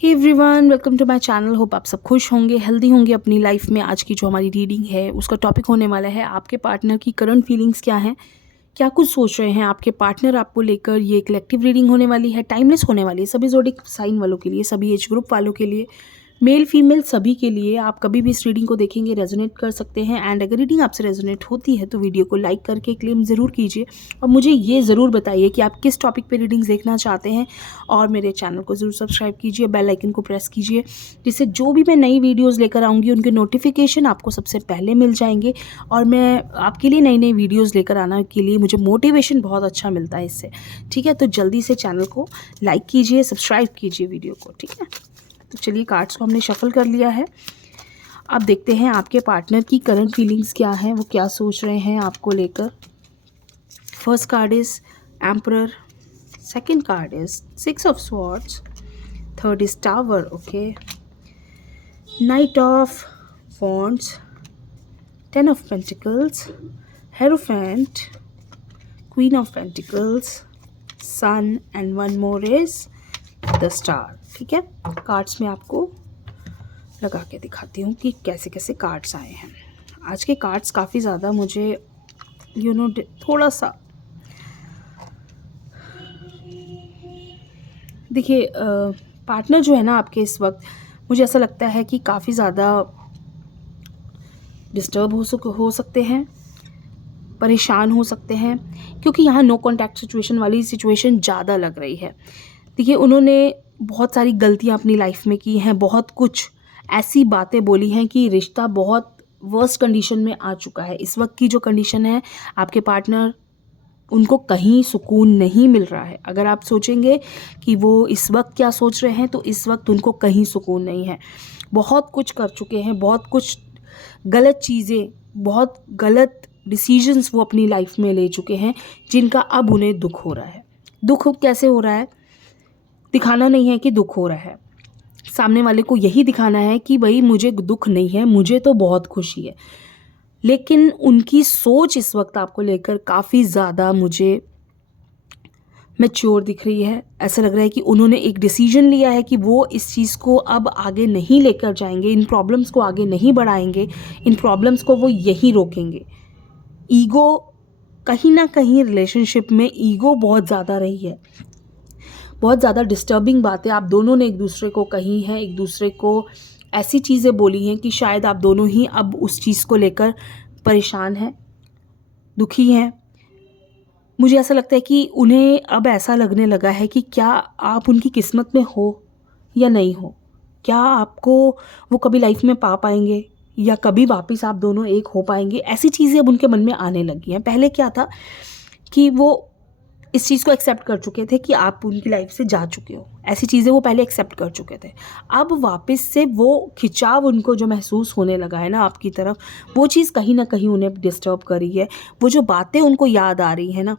Hey everyone, welcome to my channel. Hope आप सब खुश होंगे, हेल्दी होंगे अपनी लाइफ में। आज की जो हमारी रीडिंग है उसका टॉपिक होने वाला है आपके पार्टनर की करंट फीलिंग्स क्या हैं, क्या कुछ सोच रहे हैं आपके पार्टनर आपको लेकर। ये कलेक्टिव रीडिंग होने वाली है, टाइमलेस होने वाली है सभी ज़ोडिक साइन वालों के लिए, सभी एज ग्रुप वालों के लिए, मेल फीमेल सभी के लिए। आप कभी भी इस रीडिंग को देखेंगे रेजोनेट कर सकते हैं। एंड अगर रीडिंग आपसे रेजोनेट होती है तो वीडियो को लाइक करके क्लेम ज़रूर कीजिए और मुझे ये ज़रूर बताइए कि आप किस टॉपिक पे रीडिंग्स देखना चाहते हैं। और मेरे चैनल को ज़रूर सब्सक्राइब कीजिए, बेल आइकन को प्रेस कीजिए, जिससे जो भी मैं नई वीडियोज़ लेकर आऊँगी उनके नोटिफिकेशन आपको सबसे पहले मिल जाएंगे। और मैं आपके लिए नई नई वीडियोज़ लेकर आना के लिए मुझे मोटिवेशन बहुत अच्छा मिलता है इससे। ठीक है, तो जल्दी से चैनल को लाइक कीजिए, सब्सक्राइब कीजिए वीडियो को। ठीक है, तो चलिए कार्ड्स को हमने शफल कर लिया है। अब देखते हैं आपके पार्टनर की करंट फीलिंग्स क्या हैं, वो क्या सोच रहे हैं आपको लेकर। First card is emperor, second card is six of swords, third is tower, okay, knight of wands, ten of pentacles, hierophant, queen of pentacles, sun and one more is the star. ठीक है, cards में आपको लगा के दिखाती हूँ कि कैसे कैसे कार्ड्स आए हैं। आज के कार्ड्स काफ़ी ज़्यादा मुझे थोड़ा सा देखिए, पार्टनर जो है ना आपके इस वक्त, मुझे ऐसा लगता है कि काफ़ी ज़्यादा डिस्टर्ब हो सकते हैं, परेशान हो सकते हैं, क्योंकि यहाँ नो कॉन्टैक्ट सिचुएशन वाली सिचुएशन ज़्यादा लग रही है। देखिए, उन्होंने बहुत सारी गलतियाँ अपनी लाइफ में की हैं, बहुत कुछ ऐसी बातें बोली हैं कि रिश्ता बहुत वर्स्ट कंडीशन में आ चुका है। इस वक्त की जो कंडीशन है, आपके पार्टनर उनको कहीं सुकून नहीं मिल रहा है। अगर आप सोचेंगे कि वो इस वक्त क्या सोच रहे हैं, तो इस वक्त उनको कहीं सुकून नहीं है। बहुत कुछ कर चुके हैं, बहुत कुछ गलत चीज़ें, बहुत गलत डिसीजंस वो अपनी लाइफ में ले चुके हैं, जिनका अब उन्हें दुख हो रहा है। दुख कैसे हो रहा है? दिखाना नहीं है कि दुख हो रहा है, सामने वाले को यही दिखाना है कि भाई मुझे दुख नहीं है, मुझे तो बहुत खुशी है। लेकिन उनकी सोच इस वक्त आपको लेकर काफ़ी ज़्यादा मुझे मैच्योर दिख रही है। ऐसा लग रहा है कि उन्होंने एक डिसीजन लिया है कि वो इस चीज़ को अब आगे नहीं लेकर जाएंगे, इन प्रॉब्लम्स को आगे नहीं बढ़ाएंगे, इन प्रॉब्लम्स को वो यहीं रोकेंगे। ईगो, कहीं ना कहीं रिलेशनशिप में ईगो बहुत ज़्यादा रही है। बहुत ज़्यादा डिस्टर्बिंग बातें आप दोनों ने एक दूसरे को कही हैं, एक दूसरे को ऐसी चीज़ें बोली हैं कि शायद आप दोनों ही अब उस चीज़ को लेकर परेशान हैं, दुखी हैं। मुझे ऐसा लगता है कि उन्हें अब ऐसा लगने लगा है कि क्या आप उनकी किस्मत में हो या नहीं हो, क्या आपको वो कभी लाइफ में पा पाएंगे या कभी वापस आप दोनों एक हो पाएंगे। ऐसी चीज़ें अब उनके मन में आने लगी हैं। पहले क्या था कि वो इस चीज़ को एक्सेप्ट कर चुके थे कि आप उनकी लाइफ से जा चुके हो, ऐसी चीज़ें वो पहले एक्सेप्ट कर चुके थे। अब वापस से वो खिंचाव उनको जो महसूस होने लगा है ना आपकी तरफ, वो चीज़ कहीं ना कहीं उन्हें डिस्टर्ब कर रही है। वो जो बातें उनको याद आ रही है ना,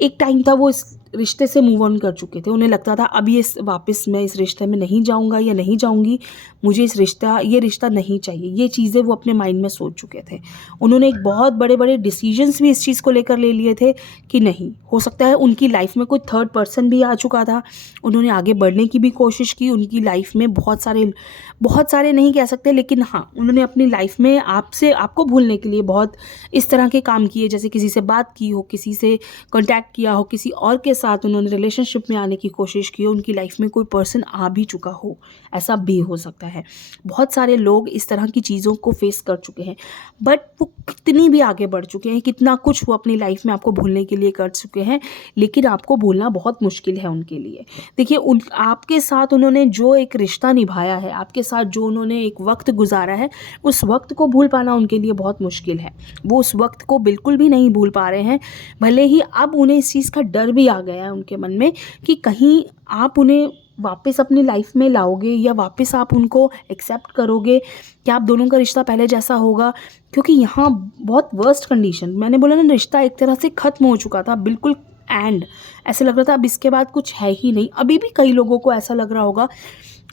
एक टाइम था वो इस रिश्ते से मूव ऑन कर चुके थे, उन्हें लगता था अब ये वापस मैं इस रिश्ते में नहीं जाऊंगा या नहीं जाऊंगी, मुझे ये रिश्ता नहीं चाहिए। ये चीज़ें वो अपने माइंड में सोच चुके थे। उन्होंने एक बहुत बड़े बड़े डिसीजंस भी इस चीज़ को लेकर ले लिए थे कि नहीं हो सकता है उनकी लाइफ में कोई थर्ड पर्सन भी आ चुका था। उन्होंने आगे बढ़ने की भी कोशिश की, उनकी लाइफ में बहुत सारे नहीं कह सकते, लेकिन हाँ, उन्होंने अपनी लाइफ में आपको भूलने के लिए बहुत इस तरह के काम किए, जैसे किसी से बात की हो, किसी से कॉन्टैक्ट किया हो, किसी और के साथ उन्होंने रिलेशनशिप में आने की कोशिश की हो, उनकी लाइफ में कोई पर्सन आ भी चुका हो, ऐसा भी हो सकता है। बहुत सारे लोग इस तरह की चीज़ों को फेस कर चुके हैं, बट वो कितनी भी आगे बढ़ चुके हैं, कितना कुछ वो अपनी लाइफ में आपको भूलने के लिए कर चुके हैं, लेकिन आपको भूलना बहुत मुश्किल है उनके लिए। देखिए, आपके साथ उन्होंने जो एक रिश्ता निभाया है, आपके साथ जो उन्होंने एक वक्त गुजारा है, उस वक्त को भूल पाना उनके लिए बहुत मुश्किल है। वो उस वक्त को बिल्कुल भी नहीं भूल पा रहे हैं। भले ही अब उन्हें इस चीज़ का डर भी आ गया है उनके मन में कि कहीं आप उन्हें वापस अपनी लाइफ में लाओगे या वापस आप उनको एक्सेप्ट करोगे, क्या आप दोनों का रिश्ता पहले जैसा होगा। क्योंकि यहाँ बहुत वर्स्ट कंडीशन, मैंने बोला ना, रिश्ता एक तरह से ख़त्म हो चुका था बिल्कुल। एंड ऐसे लग रहा था अब इसके बाद कुछ है ही नहीं। अभी भी कई लोगों को ऐसा लग रहा होगा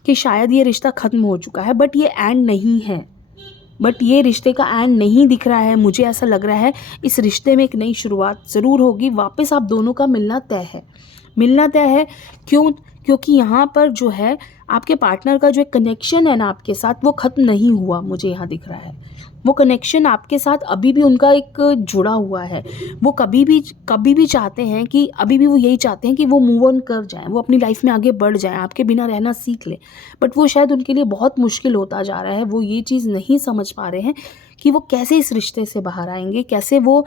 कि शायद ये रिश्ता ख़त्म हो चुका है, बट ये एंड नहीं है। बट ये रिश्ते का एंड नहीं दिख रहा है। मुझे ऐसा लग रहा है इस रिश्ते में एक नई शुरुआत ज़रूर होगी। वापस आप दोनों का मिलना तय है, मिलना तय है। क्यों? क्योंकि यहाँ पर जो है आपके पार्टनर का जो एक कनेक्शन है ना आपके साथ, वो ख़त्म नहीं हुआ, मुझे यहाँ दिख रहा है। वो कनेक्शन आपके साथ अभी भी उनका एक जुड़ा हुआ है। वो कभी भी चाहते हैं कि अभी भी वो यही चाहते हैं कि वो मूव ऑन कर जाएँ, वो अपनी लाइफ में आगे बढ़ जाएँ, आपके बिना रहना सीख लें। बट वो शायद उनके लिए बहुत मुश्किल होता जा रहा है। वो ये चीज़ नहीं समझ पा रहे हैं कि वो कैसे इस रिश्ते से बाहर आएँगे, कैसे वो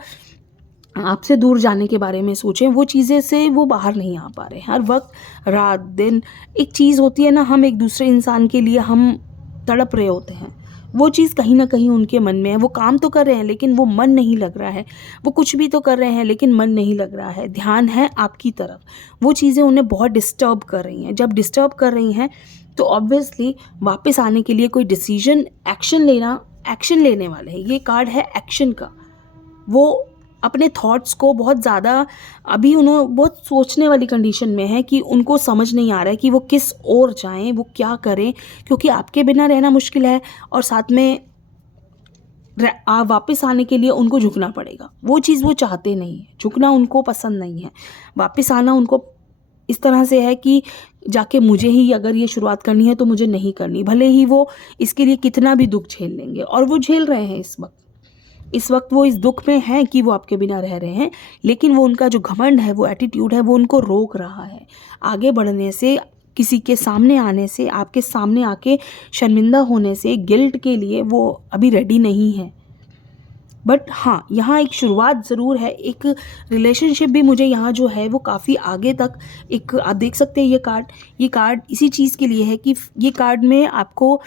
आपसे दूर जाने के बारे में सोचें। वो चीज़ें से वो बाहर नहीं आ पा रहे हैं। हर वक्त, रात दिन एक चीज़ होती है ना, हम एक दूसरे इंसान के लिए हम तड़प रहे होते हैं। वो चीज़ कहीं न कहीं उनके मन में है। वो काम तो कर रहे हैं लेकिन वो मन नहीं लग रहा है। वो कुछ भी तो कर रहे हैं लेकिन मन नहीं लग रहा है। ध्यान है आपकी तरफ। वो चीज़ें उन्हें बहुत डिस्टर्ब कर रही हैं। जब डिस्टर्ब कर रही हैं तो ऑब्वियसली वापस आने के लिए कोई डिसीज़न, एक्शन लेने वाले हैं। ये कार्ड है एक्शन का। वो अपने थॉट्स को बहुत ज़्यादा, अभी उन्होंने बहुत सोचने वाली कंडीशन में है कि उनको समझ नहीं आ रहा है कि वो किस ओर जाएँ, वो क्या करें, क्योंकि आपके बिना रहना मुश्किल है और साथ में वापस आने के लिए उनको झुकना पड़ेगा। वो चीज़ वो चाहते नहीं हैं, झुकना उनको पसंद नहीं है। वापस आना उनको इस तरह से है कि जाके मुझे ही अगर ये शुरुआत करनी है तो मुझे नहीं करनी, भले ही वो इसके लिए कितना भी दुःख झेल लेंगे, और वो झेल रहे हैं इस वक़्त। इस वक्त वो इस दुख में हैं कि वो आपके बिना रह रहे हैं, लेकिन वो उनका जो घमंड है, वो एटीट्यूड है, वो उनको रोक रहा है आगे बढ़ने से, किसी के सामने आने से, आपके सामने आके शर्मिंदा होने से। गिल्ट के लिए वो अभी रेडी नहीं है। बट हाँ, यहाँ एक शुरुआत ज़रूर है। एक रिलेशनशिप भी मुझे यहाँ जो है वो काफ़ी आगे तक, एक आप देख सकते हैं ये कार्ड इसी चीज़ के लिए है कि ये कार्ड में आपको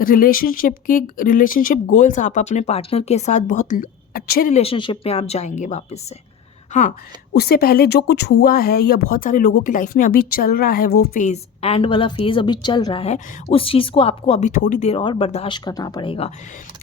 रिलेशनशिप गोल्स, आप अपने पार्टनर के साथ बहुत अच्छे रिलेशनशिप में आप जाएंगे वापस से। हाँ, उससे पहले जो कुछ हुआ है या बहुत सारे लोगों की लाइफ में अभी चल रहा है, वो फेज़, एंड वाला फेज़ अभी चल रहा है, उस चीज़ को आपको अभी थोड़ी देर और बर्दाश्त करना पड़ेगा।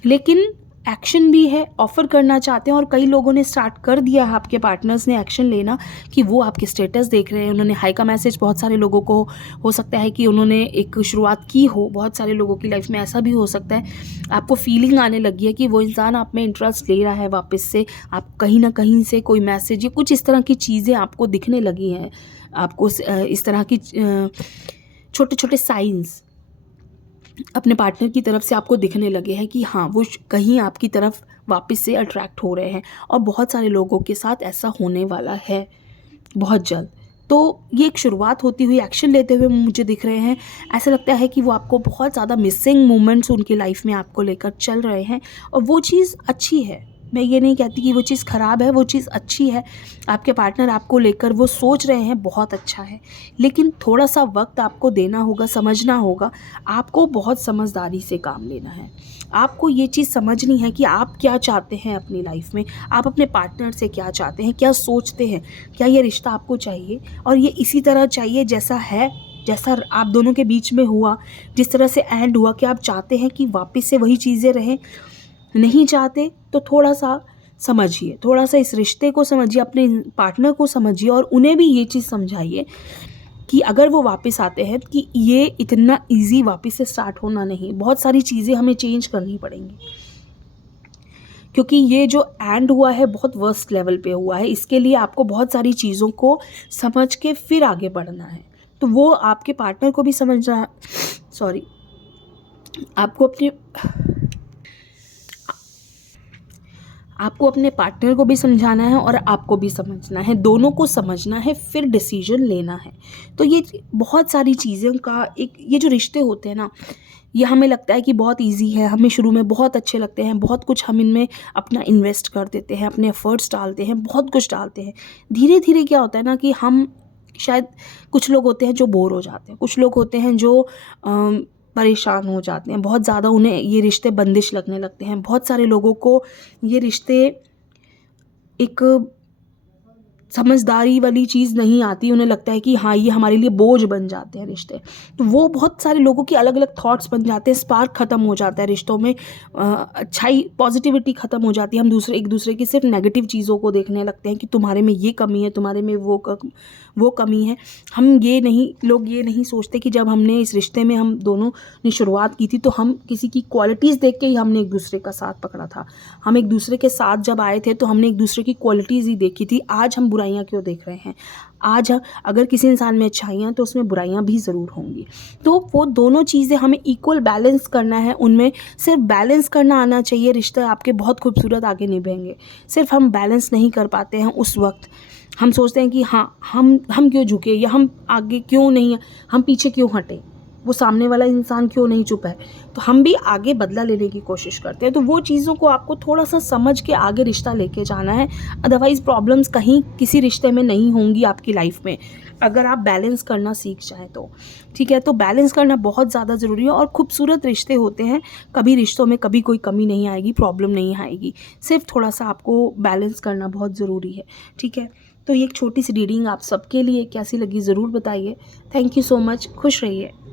लेकिन एक्शन भी है, ऑफ़र करना चाहते हैं, और कई लोगों ने स्टार्ट कर दिया है, आपके पार्टनर्स ने एक्शन लेना, कि वो आपके स्टेटस देख रहे हैं। उन्होंने हाई का मैसेज, बहुत सारे लोगों को हो सकता है कि उन्होंने एक शुरुआत की हो, बहुत सारे लोगों की लाइफ में ऐसा भी हो सकता है। आपको फीलिंग आने लगी है कि वो इंसान आप में इंटरेस्ट ले रहा है वापस से, आप कहीं ना कहीं से कोई मैसेज या कुछ इस तरह की चीज़ें आपको दिखने लगी हैं। आपको इस तरह की छोटे छोटे साइंस अपने पार्टनर की तरफ से आपको दिखने लगे हैं कि हाँ, वो कहीं आपकी तरफ वापस से अट्रैक्ट हो रहे हैं, और बहुत सारे लोगों के साथ ऐसा होने वाला है बहुत जल्द। तो ये एक शुरुआत होती हुई, एक्शन लेते हुए मुझे दिख रहे हैं। ऐसा लगता है कि वो आपको बहुत ज़्यादा मिसिंग मोमेंट्स उनकी लाइफ में आपको लेकर चल रहे हैं, और वो चीज़ अच्छी है। मैं ये नहीं कहती कि वो चीज़ ख़राब है, वो चीज़ अच्छी है। आपके पार्टनर आपको लेकर वो सोच रहे हैं, बहुत अच्छा है। लेकिन थोड़ा सा वक्त आपको देना होगा, समझना होगा। आपको बहुत समझदारी से काम लेना है। आपको ये चीज़ समझनी है कि आप क्या चाहते हैं अपनी लाइफ में, आप अपने पार्टनर से क्या चाहते हैं, क्या सोचते हैं, क्या ये रिश्ता आपको चाहिए, और ये इसी तरह चाहिए जैसा है, जैसा आप दोनों के बीच में हुआ, जिस तरह से एंड हुआ। कि आप चाहते हैं कि वापस से वही चीज़ें रहें? नहीं चाहते तो थोड़ा सा समझिए, थोड़ा सा इस रिश्ते को समझिए, अपने पार्टनर को समझिए, और उन्हें भी ये चीज़ समझाइए कि अगर वो वापस आते हैं कि ये इतना इजी वापस से स्टार्ट होना नहीं, बहुत सारी चीज़ें हमें चेंज करनी पड़ेंगी, क्योंकि ये जो एंड हुआ है बहुत वर्स्ट लेवल पे हुआ है। इसके लिए आपको बहुत सारी चीज़ों को समझ के फिर आगे बढ़ना है। तो वो आपके पार्टनर को भी समझना, आपको अपने पार्टनर को भी समझाना है और आपको भी समझना है, दोनों को समझना है, फिर डिसीजन लेना है। तो ये बहुत सारी चीज़ों का एक, ये जो रिश्ते होते हैं ना, ये हमें लगता है कि बहुत इजी है, हमें शुरू में बहुत अच्छे लगते हैं, बहुत कुछ हम इनमें अपना इन्वेस्ट कर देते हैं, अपने एफर्ट्स डालते हैं, बहुत कुछ डालते हैं। धीरे धीरे क्या होता है ना कि हम शायद, कुछ लोग होते हैं जो बोर हो जाते हैं, कुछ लोग होते हैं जो परेशान हो जाते हैं, बहुत ज़्यादा उन्हें ये रिश्ते बंदिश लगने लगते हैं। बहुत सारे लोगों को ये रिश्ते एक समझदारी वाली चीज़ नहीं आती, उन्हें लगता है कि हाँ, ये हमारे लिए बोझ बन जाते हैं रिश्ते। तो वो बहुत सारे लोगों के अलग अलग थॉट्स बन जाते हैं, स्पार्क ख़त्म हो जाता है रिश्तों में, अच्छाई, पॉजिटिविटी ख़त्म हो जाती है। हम एक दूसरे की सिर्फ नेगेटिव चीज़ों को देखने लगते हैं कि तुम्हारे में ये कमी है, तुम्हारे में वो कमी है। लोग ये नहीं सोचते कि जब हमने इस रिश्ते में, हम दोनों ने शुरुआत की थी, तो हम किसी की क्वालिटीज़ देख के ही हमने एक दूसरे का साथ पकड़ा था। हम एक दूसरे के साथ जब आए थे तो हमने एक दूसरे की क्वालिटीज़ ही देखी थी। आज हम बुराइयाँ क्यों देख रहे हैं? आज अगर किसी इंसान में अच्छाइयाँ हैं तो उसमें बुराइयाँ भी ज़रूर होंगी। तो वो दोनों चीज़ें हमें इक्वल बैलेंस करना है, उनमें सिर्फ़ बैलेंस करना आना चाहिए, रिश्ते आपके बहुत खूबसूरत आगे निभेंगे। सिर्फ़ हम बैलेंस नहीं कर पाते हैं उस वक़्त, हम सोचते हैं कि हाँ, हम क्यों झुके या हम आगे क्यों नहीं, हम पीछे क्यों हटे, वो सामने वाला इंसान क्यों नहीं चुप है, तो हम भी आगे बदला लेने की कोशिश करते हैं। तो वो चीज़ों को आपको थोड़ा-सा समझ के आगे रिश्ता लेके जाना है, अदरवाइज़ प्रॉब्लम्स कहीं किसी रिश्ते में नहीं होंगी आपकी लाइफ़ में, अगर आप बैलेंस करना सीख जाएँ तो। ठीक है? तो बैलेंस करना बहुत ज़्यादा ज़रूरी है और खूबसूरत रिश्ते होते हैं, कभी रिश्तों में कभी कोई कमी नहीं आएगी, प्रॉब्लम नहीं आएगी, सिर्फ़ थोड़ा-सा आपको बैलेंस करना बहुत ज़रूरी है। ठीक है? तो ये एक छोटी-सी रीडिंग आप सबके लिए कैसी लगी ज़रूर बताइए। थैंक यू सो मच, खुश रहिए।